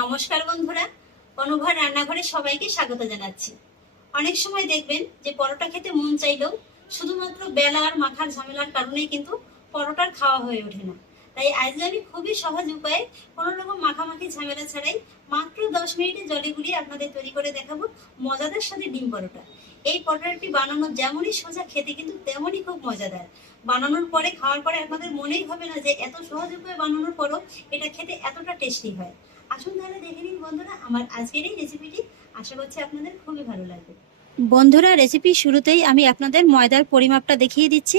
নমস্কার বন্ধুরা। অনুভার রান্নাঘরে সবাইকে স্বাগত জানাচ্ছি। অনেক সময় দেখবেন যে পরোটা খেতে মন চাইলেও শুধুমাত্র বেলা আর মাখার ঝামেলার কারণেই কিন্তু পরোটার খাওয়া হয়ে ওঠে না। তাই আজকে আমি খুবই সহজ উপায়ে কোনো রকম মাখামাখি ঝামেলা ছাড়াই মাত্র দশ মিনিটে জলে গুলিয়ে আপনাদের তৈরি করে দেখাবো মজাদার সাথে ডিম পরোটা। এই পরোটাটি বানানো যেমনই সোজা, খেতে কিন্তু তেমনই খুব মজাদার। বানানোর পরে, খাওয়ার পরে আপনাদের মনেই হবে না যে এত সহজ উপায়ে বানানোর পরও এটা খেতে এতটা টেস্টি হয়। আসুন তাহলে দেখে নিন বন্ধুরা, আমার আজকের এই রেসিপিটি আশা করছি আপনাদের খুবই ভালো লাগবে। বন্ধুরা রেসিপি শুরুতেই আমি আপনাদের ময়দার পরিমাপটা দেখিয়ে দিচ্ছি।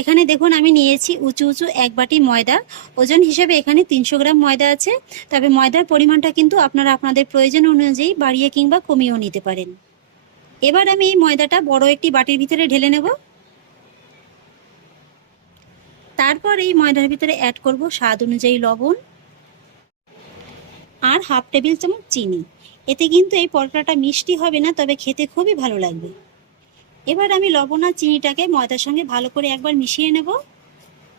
এখানে দেখুন, আমি নিয়েছি উঁচু উঁচু এক বাটি ময়দা। ওজন হিসেবে এখানে তিনশো গ্রাম ময়দা আছে। তবে ময়দার পরিমাণটা কিন্তু আপনারা আপনাদের প্রয়োজন অনুযায়ী বাড়িয়ে কিংবা কমিয়েও নিতে পারেন। এবার আমি এই ময়দাটা বড় একটি বাটির ভিতরে ঢেলে নেব। তারপর এই ময়দার ভিতরে অ্যাড করব স্বাদ অনুযায়ী লবণ। আর হাফ টেবিল চামচ চিনি। এতে কিন্তু এই পরোটাটা মিষ্টি হবে না, তবে খেতে খুবই ভালো লাগবে। এবার আমি লবণ আর চিনিটাকে ময়দার সঙ্গে ভালো করে একবার মিশিয়ে নেব।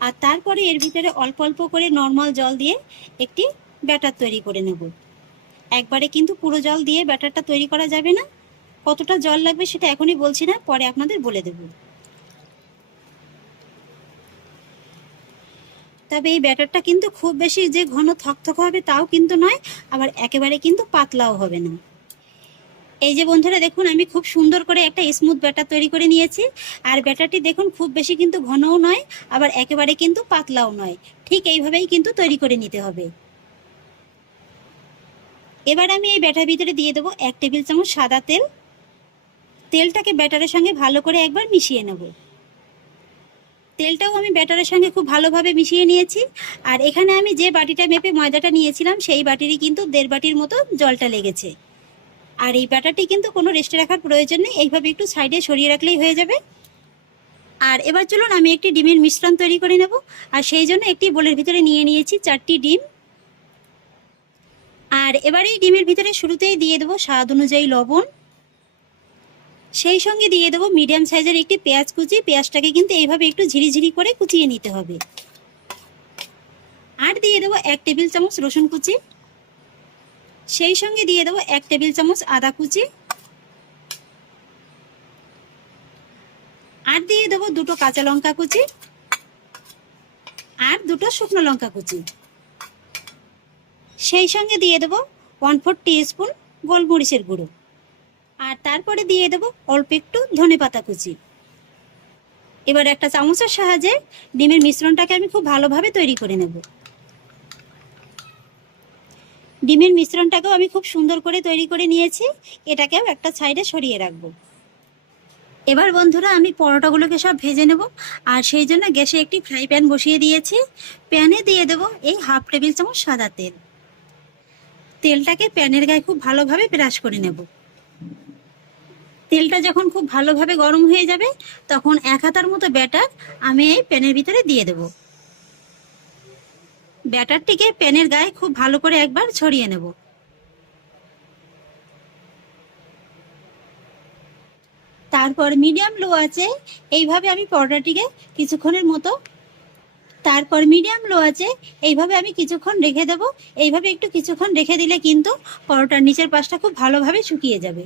আর তারপরে এর ভিতরে অল্প অল্প করে নর্মাল জল দিয়ে একটি ব্যাটার তৈরি করে নেব। একবারে কিন্তু পুরো জল দিয়ে ব্যাটারটা তৈরি করা যাবে না। কতটা জল লাগবে সেটা এখনই বলছি না, পরে আপনাদের বলে দেব। তবে এই ব্যাটারটা কিন্তু খুব বেশি যে ঘন থকথক হবে তাও কিন্তু নয়, আবার একেবারে কিন্তু পাতলাও হবে না। এই যে বন্ধুরা, দেখুন, আমি খুব সুন্দর করে একটা স্মুথ ব্যাটার তৈরি করে নিয়েছি। আর ব্যাটারটি দেখুন, খুব বেশি কিন্তু ঘনও নয়, আবার একেবারে কিন্তু পাতলাও নয়। ঠিক এইভাবেই কিন্তু তৈরি করে নিতে হবে। এবার আমি এই ব্যাটার ভিতরে দিয়ে দেবো এক টেবিল চামচ সাদা তেল। তেলটাকে ব্যাটারের সঙ্গে ভালো করে একবার মিশিয়ে নেব। তেলটাও আমি ব্যাটারের সঙ্গে খুব ভালোভাবে মিশিয়ে নিয়েছি। আর এখানে আমি যে বাটিটা মেপে ময়দাটা নিয়েছিলাম, সেই বাটিরই কিন্তু দেড় বাটির মতো জলটা লেগেছে। আর এই ব্যাটারটি কিন্তু কোনো রেস্টে রাখার প্রয়োজন নেই, এইভাবে একটু সাইডে সরিয়ে রাখলেই হয়ে যাবে। আর এবার চলুন আমি একটি ডিমের মিশ্রণ তৈরি করে নেব। আর সেই জন্য একটি বোলের ভিতরে নিয়ে নিয়েছি চারটি ডিম। আর এবার এই ডিমের ভিতরে শুরুতেই দিয়ে দেবো স্বাদ অনুযায়ী লবণ। সেই সঙ্গে দিয়ে দেবো মিডিয়াম সাইজের একটি পেঁয়াজ কুচি। পেঁয়াজটাকে কিন্তু এইভাবে একটু ঝিরিঝিরি করে কুচিয়ে নিতে হবে। আর দিয়ে দেবো এক টেবিল চামচ রসুন কুচি। সেই সঙ্গে দিয়ে দেবো এক টেবিল চামচ আদা কুচি। আর দিয়ে দেবো দুটো কাঁচা লঙ্কা কুচি। আর দুটো শুকনো লঙ্কা কুচি। সেই সঙ্গে দিয়ে দেবো ওয়ান ফোর টি স্পুন গোলমরিচের গুঁড়ো। আর তারপরে দিয়ে দেবো অল্প একটু ধনে পাতা কুচি। এবার একটা চামচের সাহায্যে ডিমের মিশ্রণটাকে আমি খুব ভালোভাবে তৈরি করে নেব। ডিমের মিশ্রণটাকেও আমি খুব সুন্দর করে তৈরি করে নিয়েছি, এটাকেও একটা সাইডে সরিয়ে রাখব। এবার বন্ধুরা আমি পরোটাগুলোকে সব ভেজে নেব, আর সেই জন্য গ্যাসে একটি ফ্রাই প্যান বসিয়ে দিয়েছি। প্যানে দিয়ে দেব এই হাফ টেবিল চামচ সাদা তেল। তেলটাকে প্যানের গায়ে খুব ভালোভাবে ব্রাশ করে নেব। তেলটা যখন খুব ভালোভাবে গরম হয়ে যাবে, তখন এক হাতার মতো ব্যাটার আমি এই প্যানের ভিতরে দিয়ে দেব। ব্যাটারটিকে প্যানের গায়ে খুব ভালো করে একবার ছড়িয়ে নেব। তারপর মিডিয়াম লো আছে, এইভাবে আমি পরোটাটিকে কিছুক্ষণের মতো, তারপর মিডিয়াম লো আছে, এইভাবে আমি কিছুক্ষণ রেখে দেব। এইভাবে একটু কিছুক্ষণ রেখে দিলে কিন্তু পরোটার নিচের পাশটা খুব ভালোভাবে শুকিয়ে যাবে।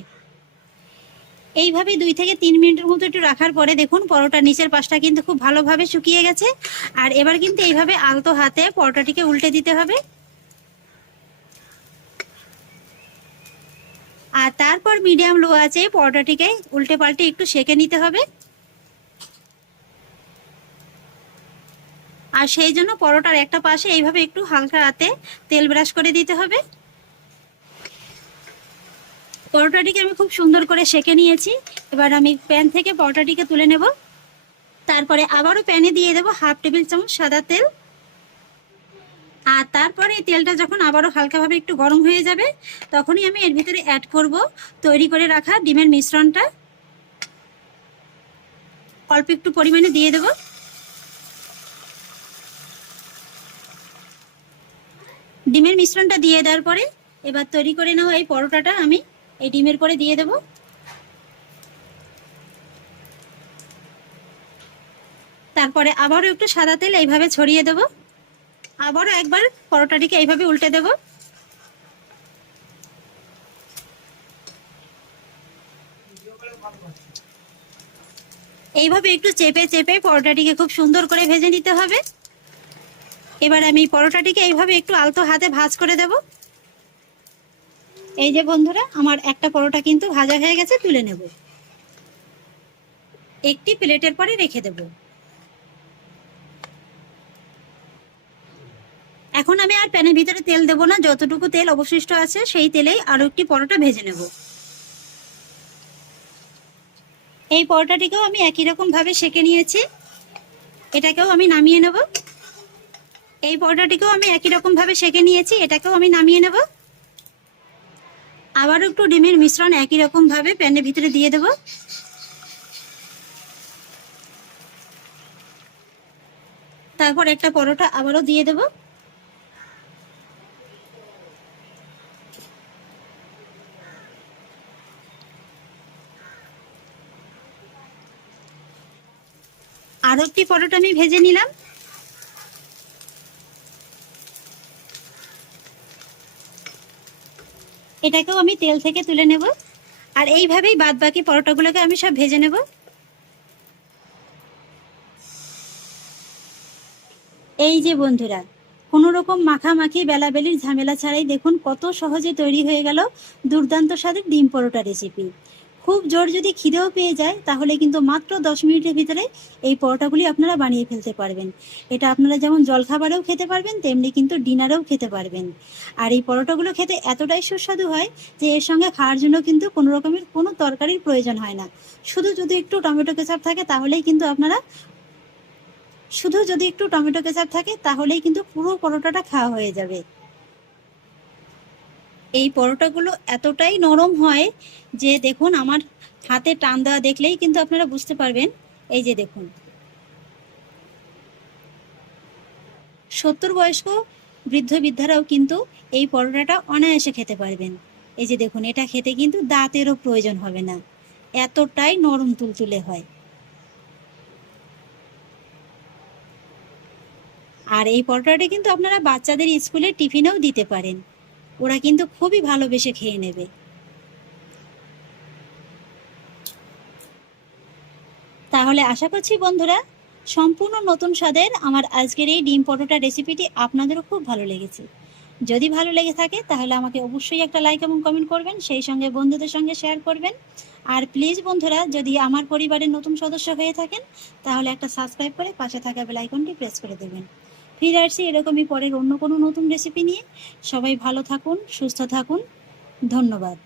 এইভাবে দুই থেকে তিন মিনিটের মতো একটু রাখার পরে দেখুন, পরোটার নিচের পাশটা কিন্তু খুব ভালোভাবে শুকিয়ে গেছে। আর এবার কিন্তু এইভাবে আলতো হাতে পরোটাটিকে উল্টে দিতে হবে। আর তারপর মিডিয়াম লো আছে পরোটাটিকে উল্টে পাল্টে একটু সেকে নিতে হবে। আর সেই জন্য পরোটার একটা পাশে এইভাবে একটু হালকা হাতে তেল ব্রাশ করে দিতে হবে। পরোটাটিকে আমি খুব সুন্দর করে সেকে নিয়েছি। এবার আমি প্যান থেকে পরোটাটিকে তুলে নেব। তারপরে আবারও প্যানে দিয়ে দেবো হাফ টেবিল চামচ সাদা তেল। আর তারপরে এই তেলটা যখন আবারও হালকাভাবে একটু গরম হয়ে যাবে, তখনই আমি এর ভিতরে অ্যাড করব তৈরি করে রাখা ডিমের মিশ্রণটা। অল্প একটু পরিমাণে দিয়ে দেব। ডিমের মিশ্রণটা দিয়ে দেওয়ার পরে এবার তৈরি করে নেওয়া এই পরোটাটা আমি এই ডিমের পরে দিয়ে দেব। তারপরে আবারও একটু সাদা তেল এইভাবে ছড়িয়ে দেব। আবারও একবার পরোটাটিকে এইভাবে উল্টে দেব। এইভাবে একটু চেপে চেপে পরোটাটিকে খুব সুন্দর করে ভেজে নিতে হবে। এবার আমি পরোটাটিকে এইভাবে একটু আলতো হাতে ভাজ করে দেবো। এই যে বন্ধুরা, আমার একটা পরোটা কিন্তু ভাজা হয়ে গেছে, তুলে নেব। একটি প্লেটের পরে রেখে দেব। এখন আমি আর প্যানের ভিতরে তেল দেব না, যতটুকু তেল অবশিষ্ট আছে, সেই তেলেই আরও একটি পরোটা ভেজে নেব। এই পরোটাটিকেও আমি একই রকম ভাবে সেকে নিয়েছি। এটাকেও আমি নামিয়ে নেব। এই পরোটাটিকেও আমি একই রকম ভাবে সেকে নিয়েছি, এটাকেও আমি নামিয়ে নেব। আবারও একটু ডিমের মিশ্রণ একই রকম ভাবে প্যানের ভিতরে দিয়ে দেব। তারপর একটা পরোটা আবারও দিয়ে দেব। আরও একটি পরোটা আমি ভেজে নিলাম। এটাকেও আমি তেল থেকে তুলে নেব। আর এইভাবেই বাদ বাকি পরোটাগুলোকে আমি সব ভেজে নেব। এই যে বন্ধুরা কোনো রকম মাখামাখি বেলাবেলির ঝামেলা ছাড়াই দেখুন কত সহজে তৈরি হয়ে গেল দুর্দান্ত স্বাদের ডিম পরোটা রেসিপি। খুব জোর যদি খিদেও পেয়ে যায়, তাহলে কিন্তু মাত্র দশ মিনিটের ভিতরে এই পরোটাগুলি আপনারা বানিয়ে ফেলতে পারবেন। এটা আপনারা যেমন জলখাবারেও খেতে পারবেন, তেমনি কিন্তু ডিনারেও খেতে পারবেন। আর এই পরোটাগুলো খেতে এতটাই সুস্বাদু হয় যে এর সঙ্গে খাওয়ার জন্য কিন্তু কোনো রকমের কোনো তরকারির প্রয়োজন হয় না। শুধু যদি একটু টমেটো কেচাপ থাকে, তাহলেই কিন্তু আপনারা শুধু যদি একটু টমেটো কেচাপ থাকে, তাহলেই কিন্তু পুরো পরোটাটা খাওয়া হয়ে যাবে। এই পরোটাগুলো এতটাই নরম হয় যে দেখুন, আমার হাতে টান দেওয়া দেখলেই কিন্তু আপনারা বুঝতে পারবেন। এই যে দেখুন। সত্তর বয়স্ক বৃদ্ধ বৃদ্ধারাও কিন্তু এই পরোটাটা অনায়াসে খেতে পারবেন। এই যে দেখুন, এটা খেতে কিন্তু দাঁতেরও প্রয়োজন হবে না। এতটাই নরম তুলতুলে হয়। আর এই পরোটাটা কিন্তু আপনারা বাচ্চাদের স্কুলে টিফিনেও দিতে পারেন। ওরা কিন্তু খুবই ভালোবেসে খেয়ে নেবে। তাহলে আশা করছি বন্ধুরা, সম্পূর্ণ নতুন স্বাদের আমার আজকের এই ডিম পরোটা রেসিপিটি আপনাদেরও খুব ভালো লেগেছে। যদি ভালো লেগে থাকে, তাহলে আমাকে অবশ্যই একটা লাইক এবং কমেন্ট করবেন, সেই সঙ্গে বন্ধুদের সঙ্গে শেয়ার করবেন। আর প্লিজ বন্ধুরা, যদি আমার পরিবারের নতুন সদস্য হয়ে থাকেন, তাহলে একটা সাবস্ক্রাইব করে পাশে থাকা বেল আইকনটি প্রেস করে দেবেন। ফিরে আসছি এরকমই পরের অন্য কোনো নতুন রেসিপি নিয়ে। সবাই ভালো থাকুন, সুস্থ থাকুন। ধন্যবাদ।